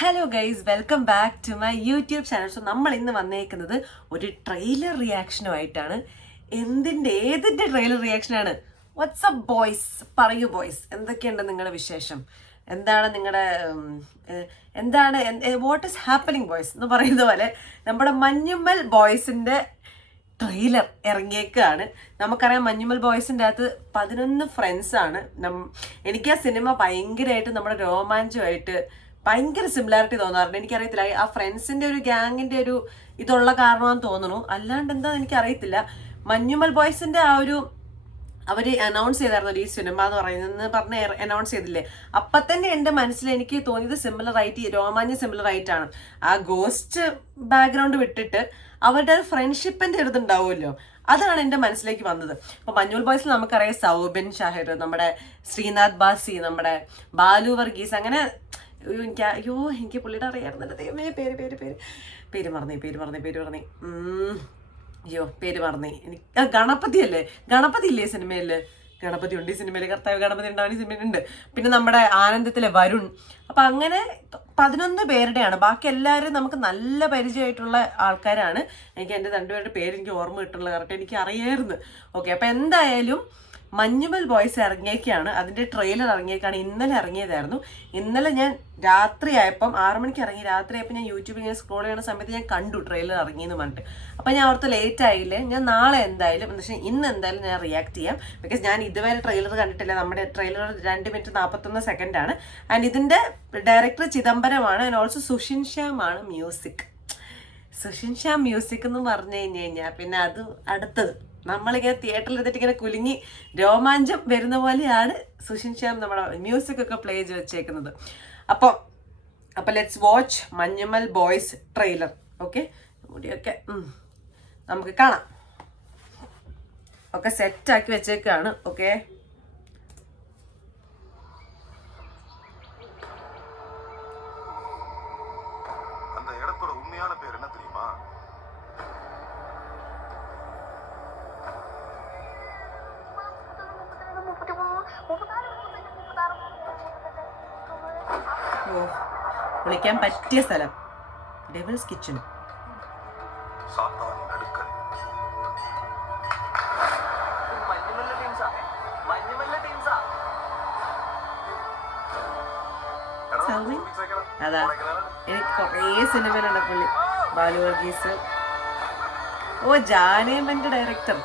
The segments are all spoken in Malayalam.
Hello guys, welcome back to my YouTube channel. So നമ്മൾ ഇന്ന് വന്നേക്കുന്നത് ഒരു ട്രെയിലർ റിയാക്ഷനുമായിട്ടാണ്. ഏതിൻ്റെ ട്രെയിലർ റിയാക്ഷനാണ്? വാട്സ്ആപ്പ് ബോയ്സ്, പറയൂ ബോയ്സ്, എന്തൊക്കെയുണ്ട് നിങ്ങളുടെ വിശേഷം? എന്താണ് വാട്ട് ഈസ് ഹാപ്പനിങ് ബോയ്സ് എന്ന് പറയുന്ന പോലെ നമ്മുടെ മഞ്ഞുമ്മൽ ബോയ്സിൻ്റെ ട്രെയിലർ ഇറങ്ങിയേക്കാണ്. നമുക്കറിയാം മഞ്ഞുമ്മൽ ബോയ്സിൻ്റെ അകത്ത് 11 ഫ്രണ്ട്സാണ്. എനിക്ക് ആ സിനിമ ഭയങ്കരമായിട്ട് നമ്മുടെ രോമാഞ്ചമായിട്ട് ഭയങ്കര സിമിലാരിറ്റി തോന്നാറുണ്ട്. എനിക്കറിയത്തില്ല, ആ ഫ്രണ്ട്സിൻ്റെ ഒരു ഗ്യാങ്ങിൻ്റെ ഒരു ഇതുള്ള കാരണമെന്ന് തോന്നുന്നു. അല്ലാണ്ട് എന്താണെന്ന് എനിക്കറിയത്തില്ല. മഞ്ഞുമ്മൽ ബോയ്സിൻ്റെ അവർ അനൗൺസ് ചെയ്തായിരുന്നു ഈ സിനിമ എന്ന് പറഞ്ഞ് അനൗൺസ് ചെയ്തില്ലേ, അപ്പം തന്നെ എൻ്റെ മനസ്സിൽ എനിക്ക് തോന്നിയത് രോമാഞ്ചം സിമിലർ ആയിട്ടാണ്. ആ ഗോസ്റ്റ് ബാക്ക്ഗ്രൗണ്ട് വിട്ടിട്ട് അവരുടെ ഫ്രണ്ട്ഷിപ്പിൻ്റെ ഇതുണ്ടാവുമല്ലോ, അതാണ് എൻ്റെ മനസ്സിലേക്ക് വന്നത്. അപ്പോൾ മഞ്ഞുമൽ ബോയ്സിൽ നമുക്കറിയാം സൗബിൻ ഷാഹിർ, നമ്മുടെ ശ്രീനാഥ് ബാസി, നമ്മുടെ ബാലു വർഗീസ്, അങ്ങനെ എനിക്ക് പുള്ളിയുടെ അറിയാറുണ്ട്. ദൈവമേ, പേര് മറന്നേ. പേര് മറന്നേ. എനിക്ക് ഗണപതി അല്ലേ? ഗണപതി ഇല്ലേ സിനിമയില്? ഗണപതി ഉണ്ട് ഈ സിനിമയിൽ, കർത്താവ് ഗണപതി ഉണ്ടാവും ഈ സിനിമയിലുണ്ട്. പിന്നെ നമ്മുടെ ആനന്ദത്തിലെ വരുൺ. അപ്പം അങ്ങനെ 11 പേരുടെയാണ്. ബാക്കി എല്ലാവരും നമുക്ക് നല്ല പരിചയമായിട്ടുള്ള ആൾക്കാരാണ്. എനിക്ക് എൻ്റെ രണ്ടുപേരുടെ പേര് എനിക്ക് ഓർമ്മ കിട്ടുള്ളത് കറക്റ്റ് എനിക്ക് അറിയായിരുന്നു. ഓക്കെ, അപ്പം എന്തായാലും മഞ്ഞുമൽ ബോയ്സ് ഇറങ്ങിയേക്കാണ്. അതിൻ്റെ ട്രെയിലർ ഇറങ്ങിയേക്കാണ്. ഇന്നലെ ഇറങ്ങിയതായിരുന്നു. ഇന്നലെ ഞാൻ രാത്രിയായപ്പം 6 മണിക്ക് ഇറങ്ങി. രാത്രിയായപ്പോൾ ഞാൻ യൂട്യൂബിൽ ഇങ്ങനെ സ്ക്രോൾ ചെയ്യുന്ന സമയത്ത് ഞാൻ കണ്ടു ട്രെയിലർ ഇറങ്ങിയെന്ന് പറഞ്ഞിട്ട്. അപ്പം ഞാൻ ഓർത്ത് ലേറ്റ് ആയില്ലേ, ഞാൻ നാളെ എന്തായാലും ഇന്ന് എന്തായാലും ഞാൻ റിയാക്ട് ചെയ്യാം. ബിക്കോസ് ഞാൻ ഇതുവരെ ട്രെയിലർ കണ്ടിട്ടില്ല. നമ്മുടെ ട്രെയിലർ 2 മിനിറ്റ് 41 സെക്കൻഡാണ്. ആൻഡ് ഇതിൻ്റെ ഡയറക്ടർ ചിദംബരമാണ്. ആൻഡ് ഓൾസോ സുഷിൻ ശ്യാം ആണ് മ്യൂസിക്. സുഷിൻ ശ്യാം മ്യൂസിക് എന്ന് പറഞ്ഞു കഴിഞ്ഞാൽ പിന്നെ അത് അടുത്തത് നമ്മളിങ്ങനെ തിയേറ്ററിൽ ഇരുന്നിട്ട് ഇങ്ങനെ കുലുങ്ങി രോമാഞ്ചം വരുന്ന പോലെയാണ് സുഷിൻ ശ്യാം നമ്മുടെ മ്യൂസിക് ഒക്കെ പ്ലേ ചെയ്ത് വെച്ചേക്കുന്നത്. അപ്പോൾ let's watch Manjummel boys trailer. Okay, മുടിയൊക്കെ നമുക്ക് കാണാം. ഒക്കെ സെറ്റാക്കി വെച്ചേക്കാണ്. ഓക്കെ, വിളിക്കാൻ പറ്റിയ സ്ഥലം ഡെവിൾസ് കിച്ചൺ. അതാ, എനിക്ക് കുറേ സിനിമയിലുണ്ട് പുള്ളി. ബാലു വർഗീസ്, ജാനേമന്റെ ഡയറക്ടർ.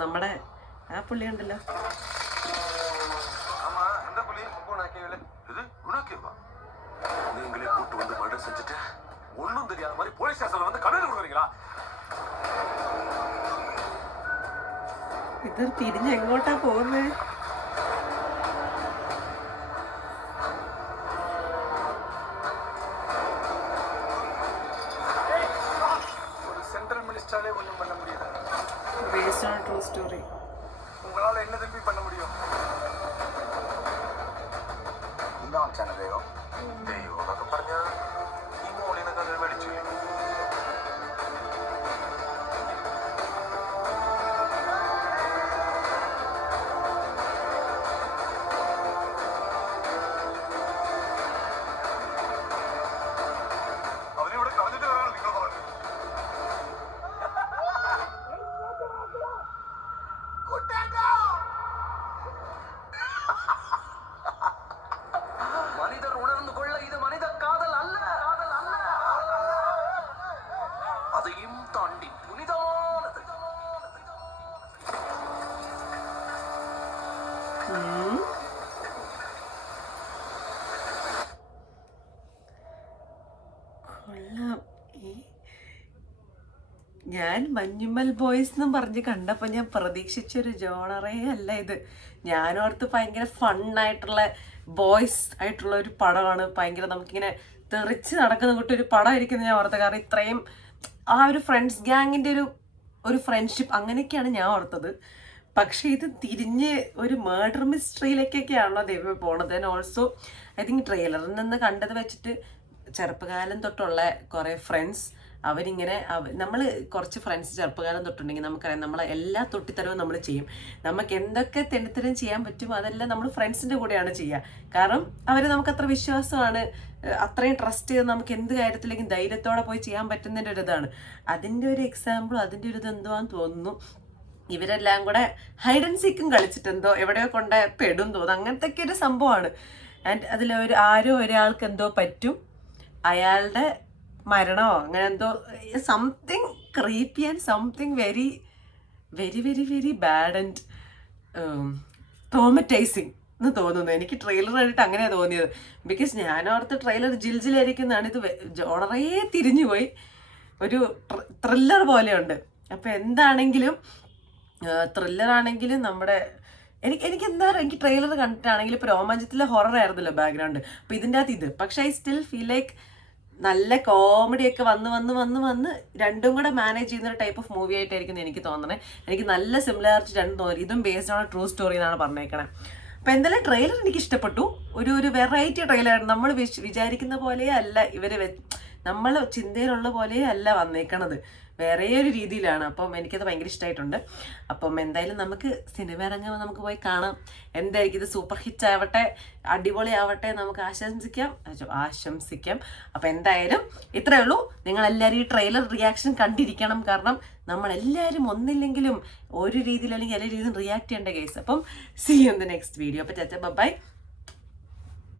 നമ്മുടെ ആ പുള്ളി ഉണ്ടല്ലോ, ഇത് തിരിഞ്ഞ് എങ്ങോട്ടാ പോകുന്നത്? Based on a true story. உங்களால என்ன திருப்பி பண்ண முடியும்? ഇന്നാണ് ചനദേയോ ദൈവം എന്നൊക്കെ പറഞ്ഞ ഈ മോളിനൊക്കെ അത് മേടിച്ചു. അവനിവിടെ കളഞ്ഞിട്ട് വരാണ് നിങ്ങൾ പറഞ്ഞു. மனிதர் உணர்ந்து கொள்ள இது மனித காதல் அல்ல, அதையும் தாண்டி புனிதமானது. ഞാൻ മഞ്ഞുമ്മൽ ബോയ്സ് എന്നും പറഞ്ഞ് കണ്ടപ്പോൾ ഞാൻ പ്രതീക്ഷിച്ചൊരു ജോണറേ അല്ല ഇത്. ഞാനോർത്ത് ഭയങ്കര ഫണ്ണായിട്ടുള്ള ബോയ്സ് ആയിട്ടുള്ള ഒരു പടമാണ്. ഭയങ്കര നമുക്കിങ്ങനെ തെറിച്ച് നടക്കുന്ന കൂട്ടൊരു പടമായിരിക്കുന്നത് ഞാൻ ഓർത്തത്. കാരണം ഇത്രയും ആ ഒരു ഫ്രണ്ട്സ് ഗ്യാങ്ങിൻ്റെ ഒരു ഫ്രണ്ട്ഷിപ്പ് അങ്ങനെയൊക്കെയാണ് ഞാൻ ഓർത്തത്. പക്ഷേ ഇത് തിരിഞ്ഞ് ഒരു മേർഡർ മിസ്റ്ററിയിലേക്കൊക്കെയാണല്ലോ ദൈവം പോണത്. ആൻഡ് ഓൾസോ ഐ തിങ്ക് ട്രെയിലറിൽ നിന്ന് കണ്ടത് വെച്ചിട്ട് ചെറുപ്പകാലം തൊട്ടുള്ള കുറേ ഫ്രണ്ട്സ് അവരിങ്ങനെ നമ്മൾ കുറച്ച് ഫ്രണ്ട്സ് ചെറുപ്പകാലം തൊട്ടുണ്ടെങ്കിൽ നമുക്കറിയാം നമ്മളെ എല്ലാ തൊട്ടിത്തരവും നമ്മൾ ചെയ്യും. നമുക്ക് എന്തൊക്കെ തെണ്ടിത്തരം ചെയ്യാൻ പറ്റും അതെല്ലാം നമ്മൾ ഫ്രണ്ട്സിൻ്റെ കൂടെയാണ് ചെയ്യുക. കാരണം അവർ നമുക്കത്ര വിശ്വാസമാണ്, അത്രയും ട്രസ്റ്റ് ചെയ്ത് നമുക്ക് എന്ത് കാര്യത്തിലേക്കും ധൈര്യത്തോടെ പോയി ചെയ്യാൻ പറ്റുന്നതിൻ്റെ ഒരു ഇതാണ്. അതിൻ്റെ ഒരു എക്സാമ്പിൾ, അതിൻ്റെ ഒരു ഇതെന്തുവാന്ന് തോന്നുന്നു. ഇവരെല്ലാം കൂടെ ഹൈഡ് ആൻഡ് സീക്കും കളിച്ചിട്ടെന്തോ എവിടെയോ കൊണ്ട് പെടും തോന്നുന്നു. അങ്ങനത്തെ ഒക്കെ ഒരു സംഭവമാണ്. ആൻഡ് അതിലൊരു ആരോ ഒരാൾക്ക് എന്തോ പറ്റും, അയാളുടെ മരണമോ അങ്ങനെ എന്തോ something creepy and something very very very very bad and traumatising എന്ന് തോന്നുന്നു. എനിക്ക് ട്രെയിലർ കണ്ടിട്ട് അങ്ങനെയാണ് തോന്നിയത്. ബിക്കോസ് ഞാനോർത്ത് ട്രെയിലർ ജിൽജിലായിരിക്കുന്നതാണ്. ഇത് വളരെ തിരിഞ്ഞുപോയി, ഒരു ത്രില്ലർ പോലെയുണ്ട്. അപ്പം എന്താണെങ്കിലും ത്രില്ലറാണെങ്കിലും നമ്മുടെ എനിക്ക് എന്താ പറയുക, എനിക്ക് ട്രെയിലർ കണ്ടിട്ടാണെങ്കിൽ ഇപ്പോൾ രോമാഞ്ചത്തിലെ ഹൊറർ ആയിരുന്നല്ലോ ബാക്ക്ഗ്രൗണ്ട്. അപ്പോൾ ഇതിൻ്റെ അകത്ത് ഇത്, പക്ഷേ ഐ സ്റ്റിൽ ഫീൽ ലൈക്ക് നല്ല കോമഡിയൊക്കെ വന്ന് രണ്ടും കൂടെ മാനേജ് ചെയ്യുന്ന ഒരു ടൈപ്പ് ഓഫ് മൂവി ആയിട്ടായിരിക്കും എനിക്ക് തോന്നണേ. എനിക്ക് നല്ല സിമിലാരിറ്റി രണ്ടും തോന്നി. ഇതും ബേസ്ഡ് ഓൺ ട്രൂ സ്റ്റോറി എന്നാണ് പറഞ്ഞേക്കണേ. അപ്പം എന്തായാലും ട്രെയിലർ എനിക്ക് ഇഷ്ടപ്പെട്ടു. ഒരു വെറൈറ്റി ട്രെയിലറാണ്. നമ്മൾ വിചാരിക്കുന്ന പോലെ അല്ല നമ്മൾ ചിന്തയിലുള്ള പോലെ അല്ല വന്നേക്കണത്, വേറെ ഒരു രീതിയിലാണ്. അപ്പം എനിക്കത് ഭയങ്കര ഇഷ്ടമായിട്ടുണ്ട്. അപ്പം എന്തായാലും നമുക്ക് സിനിമ ഇറങ്ങുമ്പോൾ നമുക്ക് പോയി കാണാം. എന്തായിരിക്കും, ഇത് സൂപ്പർ ഹിറ്റ് ആവട്ടെ, അടിപൊളി ആവട്ടെ, നമുക്ക് ആശംസിക്കാം. അപ്പം എന്തായാലും ഇത്രയേ ഉള്ളൂ. നിങ്ങളെല്ലാവരും ഈ ട്രെയിലർ റിയാക്ഷൻ കണ്ടിരിക്കണം. കാരണം നമ്മളെല്ലാവരും ഒന്നില്ലെങ്കിലും ഒരു രീതിയിൽ അല്ലെങ്കിൽ എല്ലാ രീതിയിലും റിയാക്ട് ചെയ്യേണ്ട കേസ്. അപ്പം see you in the next video. അപ്പം ബൈ.